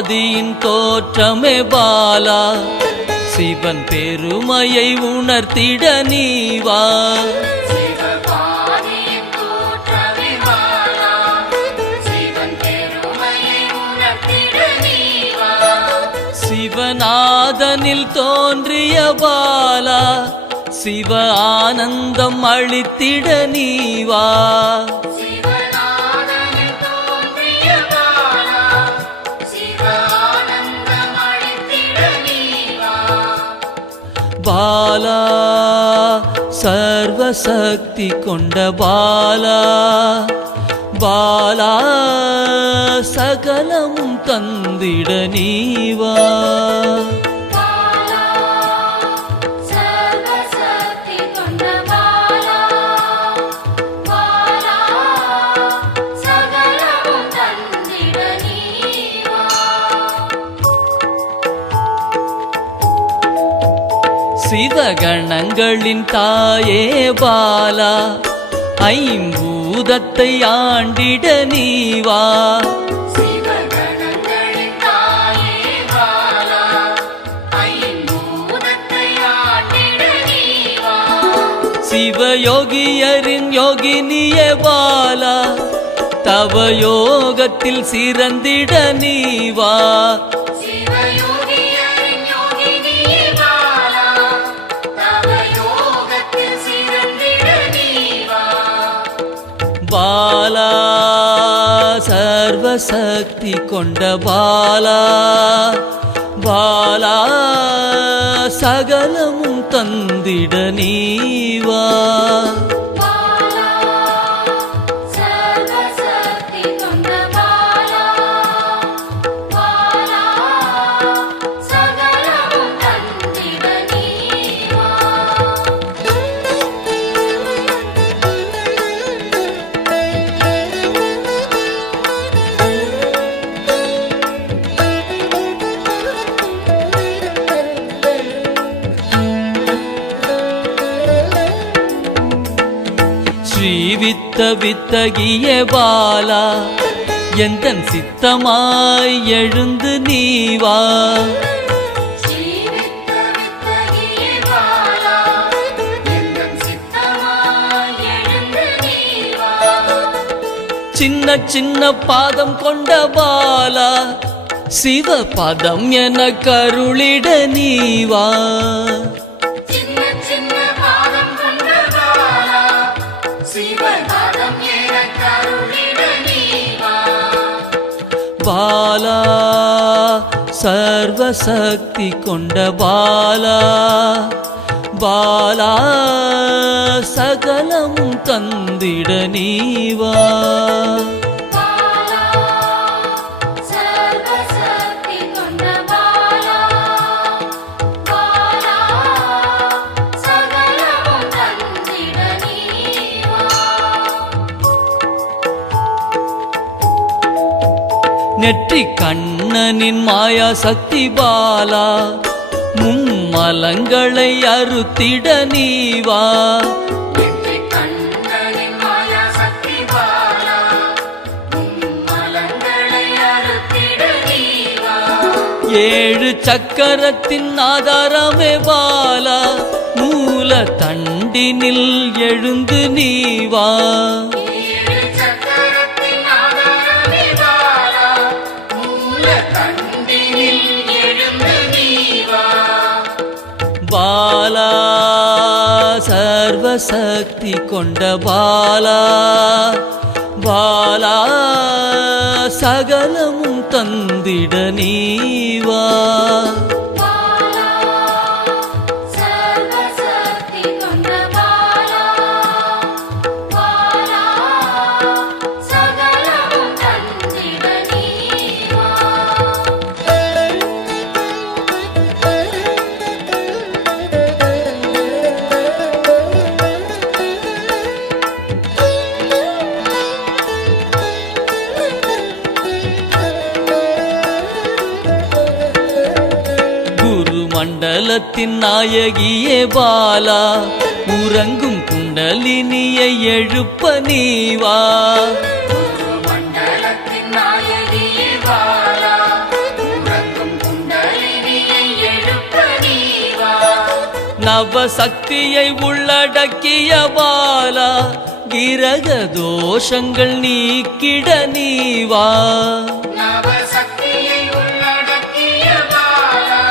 ஆதியின் தோற்றமே பாலா, சிவன் பெருமையை உணர்த்திட நீவா. சிவநாதனில் தோன்றிய பாலா, சிவ ஆனந்தம் அளித்திட நீவா. பாலா சர்வசக்தி கொண்ட பாலா, பாலா சகலமும் தந்திட நீவா. சிவகணங்களின் தாயே பாலா, ஐம்பூதத்தை ஆண்டிட நீவா. சிவயோகியரின் யோகினியே பாலா, தவ யோகத்தில் சிறந்திட நீவா. பாலா சர்வசக்தி கொண்ட பாலா, பாலா சகலமும் தந்திட நீவா. ஸ்ரீவித்த வித்தகிய பாலா, எந்தன் சித்தமாய் எழுந்து நீவா. சின்ன சின்ன பாதம் கொண்ட பாலா, சிவ பதம் என கருளிட நீவா. பாலா சர்வசக்தி கொண்ட பாலா, பாலா சகலமும் தந்திட நீவா. நெற்றி கண்ணனின் மாயா சக்தி பாலா, மும்மலங்களை அறுத்திட நீவா. ஏழு சக்கரத்தின் ஆதாரமே பாலா, மூல தண்டினில் எழுந்து நீவா. பாலா சர்வசக்தி கொண்ட பாலா, பாலா சகலமும் தந்திட நீவா. மண்டலத்தின் நாயகியே பாலா, உறங்கும் குண்டலினியை எழுப்ப நீவா. மண்டலத்தின் நாயகியே பாலா, நவசக்தியை உள்ளடக்கிய பாலா கிரக தோஷங்கள் நீக்கிட நீவா நவசக்தியை உள்ளடக்கிய பாலா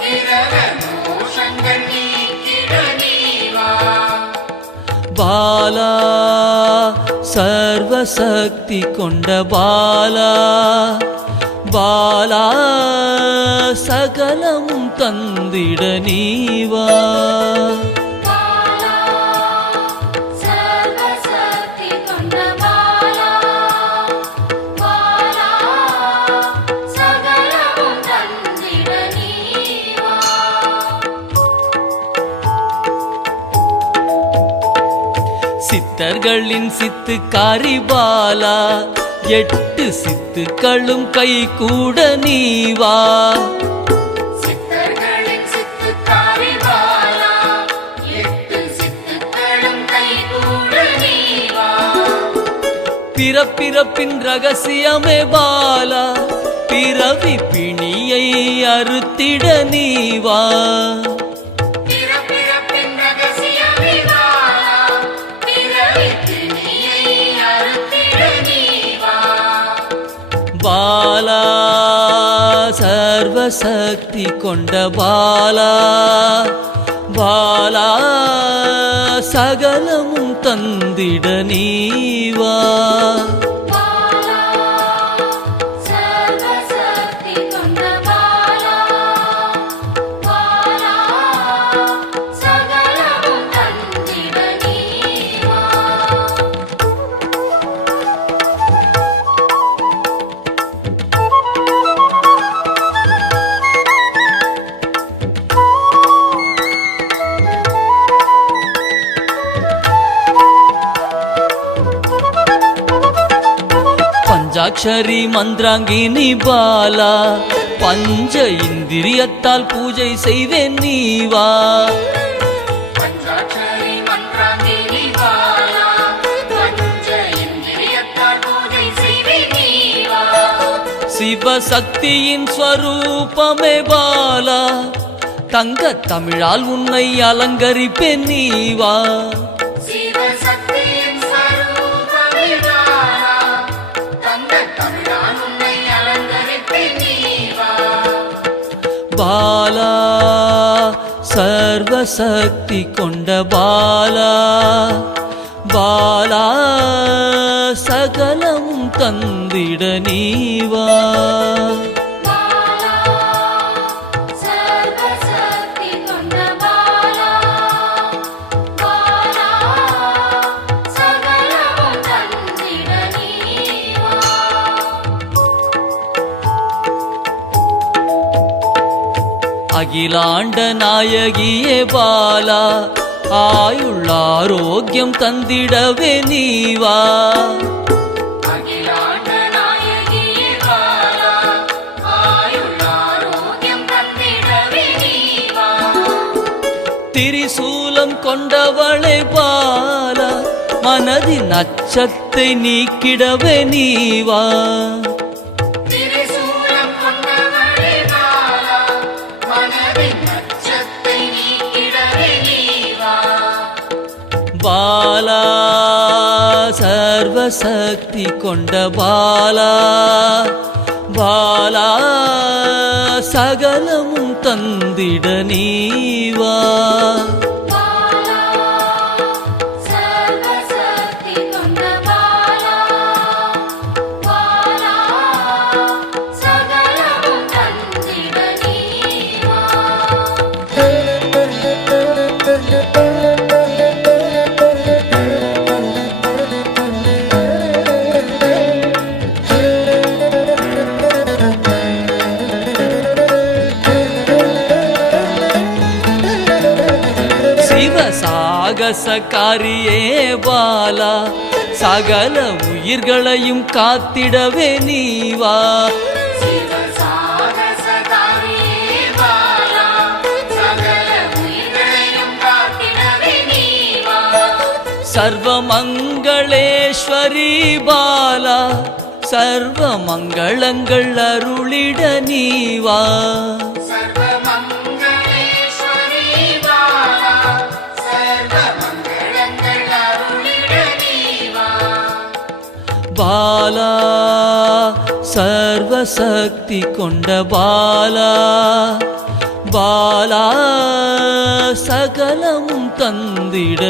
கிரக தோஷங்கள் நீக்கிட நீவா பாலா சர்வசக்தி கொண்ட பாலா பாலா சகலமும் தந்திட நீவா பாலா சர்வசக்தி கொண்ட பாலா பாலா சகலமும் தந்திட நீவா சித்தர்களின் சித்துக்காரி பாலா 8 சித்துக்களும் கை கூட நீவா சித்தர்களின் சித்துக்காரி பாலா 8 சித்துக்களும் கைகூட நீவா பிறப்பிறப்பின் ரகசியமே பாலா பிறவி பிணியை அறுத்திட நீவா பிறப்பிறப்பின் ரகசியமே பாலா பிறவி பிணியை அறுத்திட நீவா பாலா சர்வசக்தி கொண்ட பாலா பாலா சகலமும் தந்திட நீவா பாலா சர்வசக்தி கொண்ட பாலா பாலா சகலமும் தந்திட நீவா பஞ்சாட்சரி மந்திராங்கினி பாலா பஞ்ச இந்திரியத்தால் பூஜை செய்வேன் நீவா பஞ்சாட்சரி மந்திராங்கினி பாலா பஞ்ச இந்திரியத்தால் பூஜை செய்வே நீவா சிவசக்தியின் ஸ்வரூபமே பாலா தங்க தமிழால் உன்னை அலங்கரிப்பேன் நீவா சிவசக்தியின் ஸ்வரூபமே பாலா தங்க தமிழால் உன்னை அலங்கரிப்பேன் நீவா பாலா சர்வசக்தி கொண்ட பாலா பாலா சகலமும் தந்திட நீவா பாலா சர்வசக்தி கொண்ட பாலா பாலா சகலமும் தந்திட நீவா அகிலாண்ட நாயகியே பாலா ஆயுள் ஆரோக்கியம் தந்திடவே நீவா அகிலாண்ட நாயகியே பாலா ஆயுள் ஆரோக்கியம் தந்திடவே நீவா திரிசூலம் கொண்டவளை பாலா மனதின் அச்சத்தை நீக்கிடவே நீவா திரிசூலம் கொண்டவளே பாலா மனதின் அச்சத்தை நீக்கிடவே நீவா பாலா சர்வசக்தி கொண்ட பாலா பாலா சகலமும் தந்திட நீவா பாலா சர்வசக்தி கொண்ட பாலா பாலா சகலமும் தந்திட நீவா சாகசக்காரியே பாலா சகல உயிர்களையும் காத்திடவே நீவா சிவசாகசகாரியே பாலா சகல உயிர்களையும் காத்திடவே நீவா சர்வமங்களேஸ்வரி பாலா சர்வ மங்களங்கள் அருளிட நீவா சர்வமங்களேஸ்வரி பாலா பாலா சர்வசக்தி கொண்ட பாலா பாலா சகலமும் தந்திட